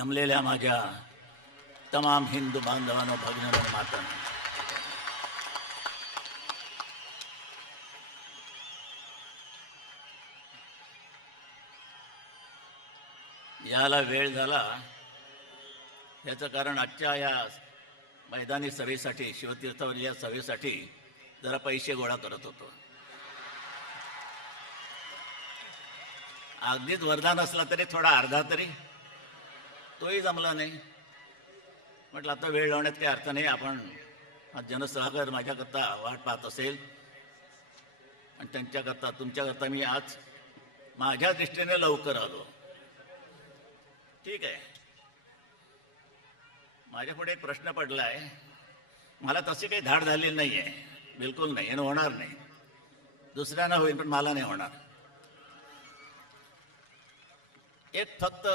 जमलेल्या माझ्या तमाम हिंदू बांधवांनो, भगिनींनो, मातांनो, याला वेळ झाला याचं कारण आजच्या या मैदानी सभेसाठी, शिवतीर्थावरील या सभेसाठी जरा पैसे गोळा करत होतो. अगदीच वरदान असला तरी थोडा अर्धा तरी तोही जमला नाही. म्हटलं आता वेळ लावण्यात काही अर्थ नाही. आपण जनसागर माझ्याकरता वाट पाहत असेल आणि त्यांच्याकरता, तुमच्याकरता मी आज माझ्या दृष्टीने लवकर आलो. ठीक आहे. माझ्या पुढे एक प्रश्न पडला आहे. मला तशी काही धाड झालेली नाही आहे, बिलकुल नाही, आणि होणार नाही. दुसऱ्यांना होईल पण मला नाही होणार. एक फक्त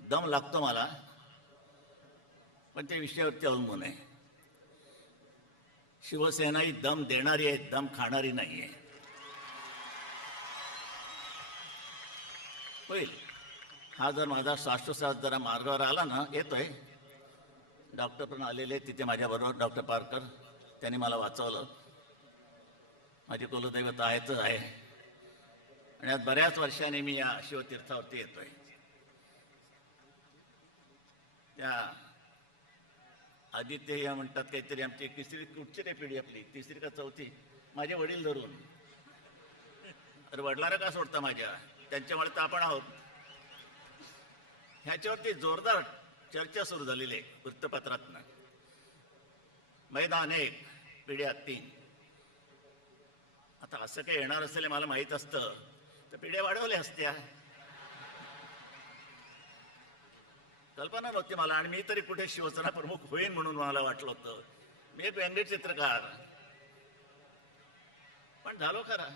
दम लागतो मला, पण त्या विषयावरती अवलंबून आहे. शिवसेना ही दम देणारी आहे, दम खाणारी नाही आहे. होईल. हा जर माझा श्वासोच्छ्वास जरा मार्गावर आला ना, येतोय. डॉक्टर पण आलेले तिथे माझ्याबरोबर, डॉक्टर पारकर, त्यांनी मला वाचवलं. माझे कुलदैवत आहेच आहे. आणि आज बऱ्याच वर्षांनी मी या शिवतीर्थावरती येतोय. त्या आदित्य या म्हणतात काहीतरी, आमची तिसरी कुठची रे पिढी आपली, तिसरी का चौथी, माझे वडील धरून. अरे वडिलांना का सोडता माझ्या, त्यांच्यामुळे तर आपण आहोत. ह्याच्यावरती जोरदार चर्चा सुरू झालेली आहे वृत्तपत्रातनं. मैदान 1, पिढ्या 3. आता असं काही येणार असेल मला माहीत असतं तर पिढ्या वाढवल्या असत्या. कल्पना नव्हती मला. आणि मी तरी कुठे शिवसेना प्रमुख होईन म्हणून मला वाटलं होतं. मी एक व्यंग्य चित्रकार, पण झालो खरा.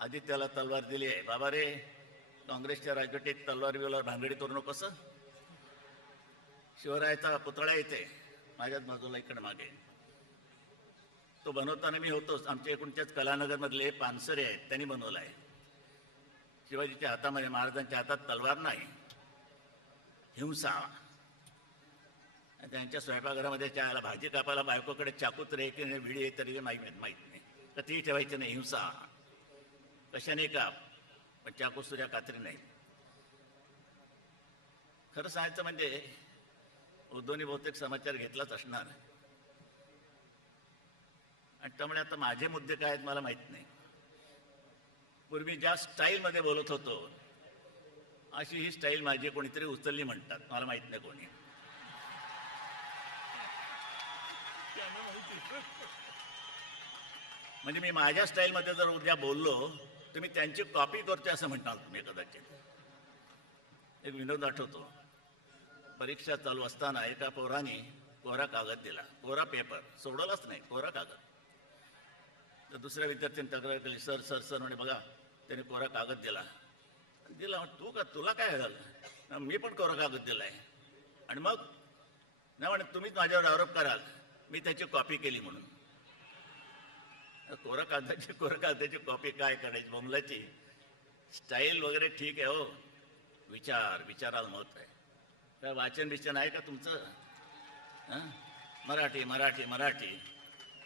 आदित्याला तलवार दिली आहे. बाबा रे, काँग्रेसच्या राजवटीत तलवार बिलवार भानगडी करू नकोस. शिवरायाचा पुतळा येते माझ्याच बाजूला इकडे मागे. तो बनवताना मी होतोच. आमच्या एकूणच्याच कलानगरमधले पानसरे आहेत, त्यांनी बनवला आहे. शिवाजीच्या हातामध्ये, महाराजांच्या हातात तलवार नाही, हिंसा. त्यांच्या स्वयंपाकघरामध्ये त्याला भाजी कापायला बायकोकडे चाकूत रे की विडी आहे तरी माहीत नाही. तर ती ठेवायची नाही, हिंसा. कशाने काप, पण चाकू सुद्धा कात्री नाही. खरं सांगायचं म्हणजे उद्धवनी बहुतेक समाचार घेतलाच असणार. आणि त्यामुळे आता माझे मुद्दे काय आहेत मला माहित नाही. पूर्वी ज्या स्टाईलमध्ये बोलत होतो अशी ही स्टाईल माझी कोणीतरी उचलली म्हणतात, मला माहित नाही कोणी. म्हणजे मी माझ्या स्टाईलमध्ये जर उद्या बोललो तर मी त्यांची कॉपी करतोय असं म्हणणार तुम्ही कदाचित. एक विनोद आठवतो. परीक्षा चालू असताना एका पोराने कोरा कागद दिला, कोरा पेपर, सोडवलाच नाही, कोरा कागद. तर दुसऱ्या विद्यार्थ्यांनी तक्रार केली, सर सर सर म्हणे बघा त्याने कोरा कागद दिला. तू का, तुला काय झालं? मी पण कोरा कागद दिलाय. आणि मग नाही म्हणे तुम्हीच माझ्यावर आरोप कराल मी त्याची कॉपी केली म्हणून. कोरा कागदाची कॉपी काय करायची, बोंबलाची. स्टाईल वगैरे ठीक आहे हो, विचाराला महत्व आहे. काय वाचन बिचन आहे का तुमचं? मराठी मराठी मराठी.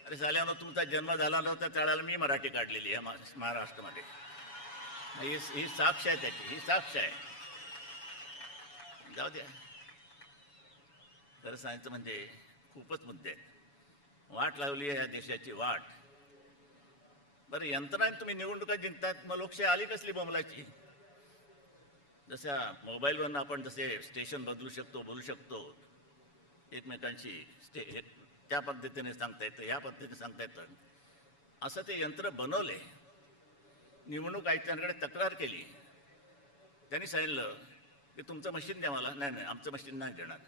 अरे झाल्यावर तुमचा जन्म झाला नव्हता त्यावेळेला मी मराठी काढलेली आहे महाराष्ट्रामध्ये. ही साक्ष आहे त्याची, ही साक्ष आहे. जाऊ द्या. खरं सांगायचं म्हणजे खूपच मुद्दे आहेत. वाट लावली आहे या देशाची वाट. बरं, यंत्रणाने तुम्ही निवडणुका जिंकतात, मग लोकशाही आली कसली बोंबलाची? जशा मोबाईलवरनं आपण जसे स्टेशन बदलू शकतो, बोलू शकतो एकमेकांशी, त्या पद्धतीने सांगता येतं, ह्या पद्धतीने सांगता येतं, असं ते यंत्र बनवले. निवडणूक आयुक्तांकडे तक्रार केली. त्यांनी सांगितलं की तुमचं मशीन द्या मला. नाही, आमचं मशीन नाही देणार,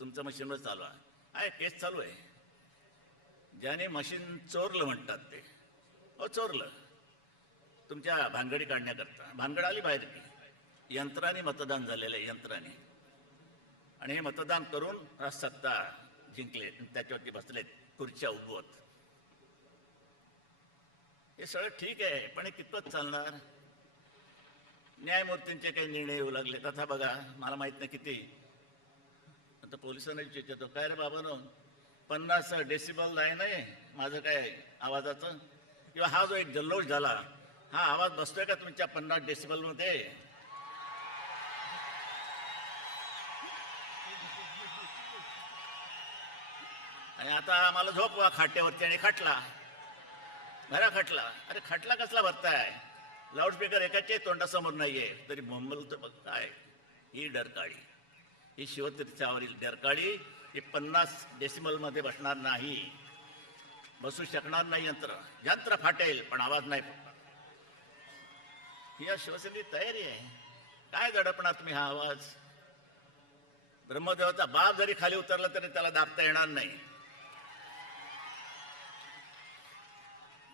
तुमचं मशीनवर चालू आहे. केस चालू आहे. ज्याने मशीन चोरलं म्हणतात ते, चोरलं तुमच्या भानगडी काढण्याकरता. भानगड आली बाहेर की यंत्राने मतदान झालेलं आहे, यंत्राने. आणि हे मतदान करून सत्ता जिंकले, त्याच्यावरती बसलेत खुर्च्या उगवत. हे सगळं ठीक आहे, पण हे कितपत चालणार? न्यायमूर्तींचे काही निर्णय येऊ लागले. तथा बघा, मला माहित नाही किती, आता पोलिसांना विचारतो, काय रे बाबांनो, 50 डेसिबल आहे नाही माझं काय आवाजाचं, किंवा हा जो एक जल्लोष झाला, हा आवाज बसतोय का तुमच्या 50 डेसिबल मध्ये? आणि आता आम्हाला झोपवा खाट्यावरती, आणि खटला भरा खटला. अरे खटला कसला भरताय? लाऊडस्पीकर एकाचे तोंडासमोर नाहीये तरी बोंबलतो. बघ काय ही डरकाळी, ही शिवतीर्थावरील डरकाळी. ही 50 डेसिबल मध्ये बसणार नाही, बसू शकणार नाही. यंत्र फाटेल पण आवाज नाही फुटणार. ही या शिवसेनेची तयारी आहे. काय दडपणार तुम्ही हा आवाज? ब्रह्मदेवाचा बाप जरी खाली उतरला तरी त्याला दाबता येणार नाही.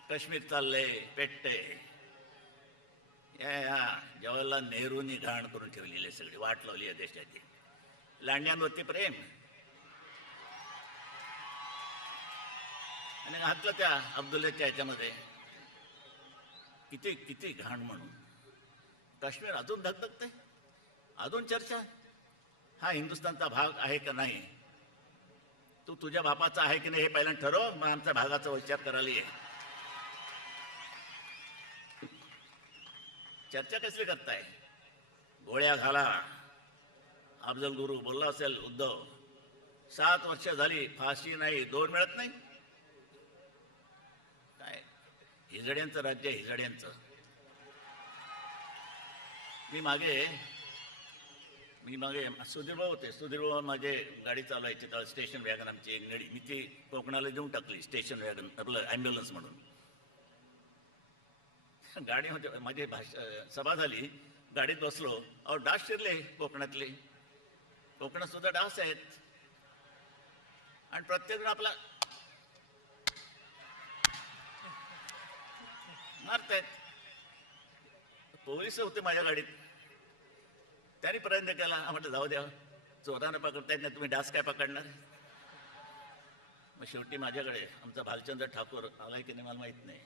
काश्मीर चाललंय पेटते. या जवाहरलाल नेहरूंनी घाण करून ठेवलेली सगळी वाट लावली आहे देशाची. लांड्यांवरती प्रेम आणि घातलं त्या अब्दुल्लाच्या ह्याच्यामध्ये. किती किती घाण म्हणून. काश्मीर अजून धगधगते, अजून चर्चा. हा हिंदुस्थानचा भाग आहे का नाही? तू तुझ्या बापाचा आहे की नाही हे पहिल्यांदा ठरव, मग आमच्या भागाचा विचार करायला ये. चर्चा कसली करताय? गोळ्या घाला. अफजल गुरु बोलला असेल उद्धव, 7 वर्ष झाली फाशी नाही, 2 मिळत नाही. काय हिजड्यांचं राज्य, हिजड्यांचं. मी मागे सुधीर भाऊ होते. सुधीर भाऊ माझे गाडी चालवायची तर स्टेशन वॅगन, आमची एक गाडी, मी ती कोकणाला देऊन टाकली स्टेशन वॅगन, आपलं ॲम्ब्युलन्स म्हणून. गाडीमध्ये माझी सभा झाली, गाडीत बसलो, अहो डास शिरले कोकणातले. कोकणात सुद्धा डास आहेत आणि प्रत्येक जण आपला मारतायत. पोलीस होते माझ्या गाडीत, त्यांनी प्रयत्न केला. म्हटलं जाऊ द्या, चोरांना पकडतायत नाही, तुम्ही डास काय पकडणार? मग शेवटी माझ्याकडे आमचा भालचंद्र ठाकूर आलाय की नाही मला माहीत नाही,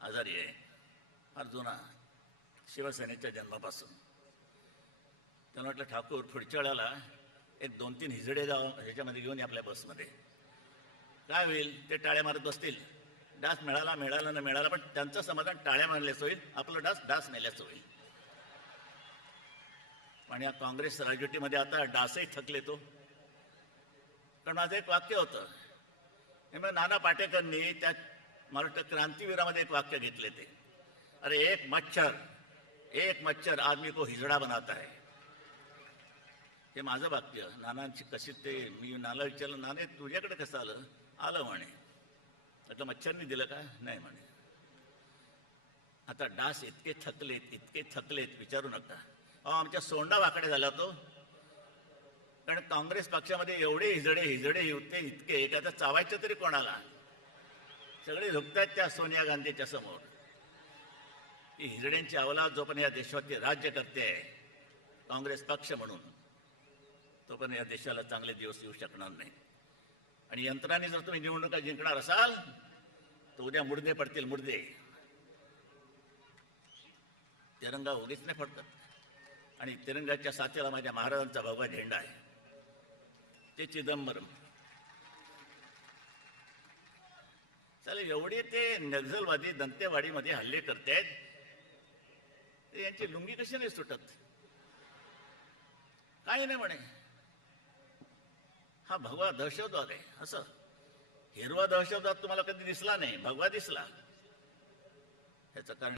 आजारी आहे, फार जुना, शिवसेनेच्या जन्मापासून. त्यानं म्हटलं ठाकूर, पुढच्या वेळेला एक 2-3 हिजडे ह्याच्यामध्ये घेऊन ये आपल्या बसमध्ये. काय होईल? ते टाळ्या मारत बसतील. डास मिळाला न मिळाला, पण त्यांचं समाधान टाळ्या मारल्याच होईल, आपलं डास मेल्याच होईल. पण या काँग्रेस राजवटीमध्ये आता डासही थकले तो. कारण माझं एक वाक्य होतं, मग नाना पाटेकरांनी त्या मला वाटतं क्रांतीवीरामध्ये एक वाक्य घेतले ते, अरे एक मच्छर आदमी को हिजडा बनाता है. हे माझं वाक्य. नानांची कशी ते, मी नाना विचारलं, नाने तुझ्याकडे कसं आलं? आलं म्हणे. म्हटलं मच्छरनी दिलं का? नाही म्हणे. आता डास इतके थकलेत विचारू नका. आमच्या सोंडा वाकडे झाला तो. कारण काँग्रेस पक्षामध्ये एवढे हिजडे होते, इतके की आता चावायचं तरी कोणाला? सगळे झुकतायत त्या सोनिया गांधीच्या समोर. ही हिजड्यांची अवलाद जोपर्यंत या देशावरती राज्य करते काँग्रेस पक्ष म्हणून, तोपर्यंत या देशाला चांगले दिवस येऊ शकणार नाही. आणि यंत्राने जर तुम्ही निवडणुका जिंकणार असाल तर उद्या मुडदे पडतील, मुडदे. तिरंगा उगीच नाही फडकत. आणि तिरंगाच्या साथीला माझ्या महाराजांचा भगवा झेंडा आहे, ते चिदंबरम. चालेल, एवढे ते नक्सलवादी दंतेवाडीमध्ये हल्ले करतायत, यांची लुंगी कशी नाही सुटत? काही नाही म्हणे, हा भगवा दहशतवाद आहे. असं हिरवा दहशतवाद तुम्हाला कधी दिसला नाही, भगवा दिसला. ह्याचं कारण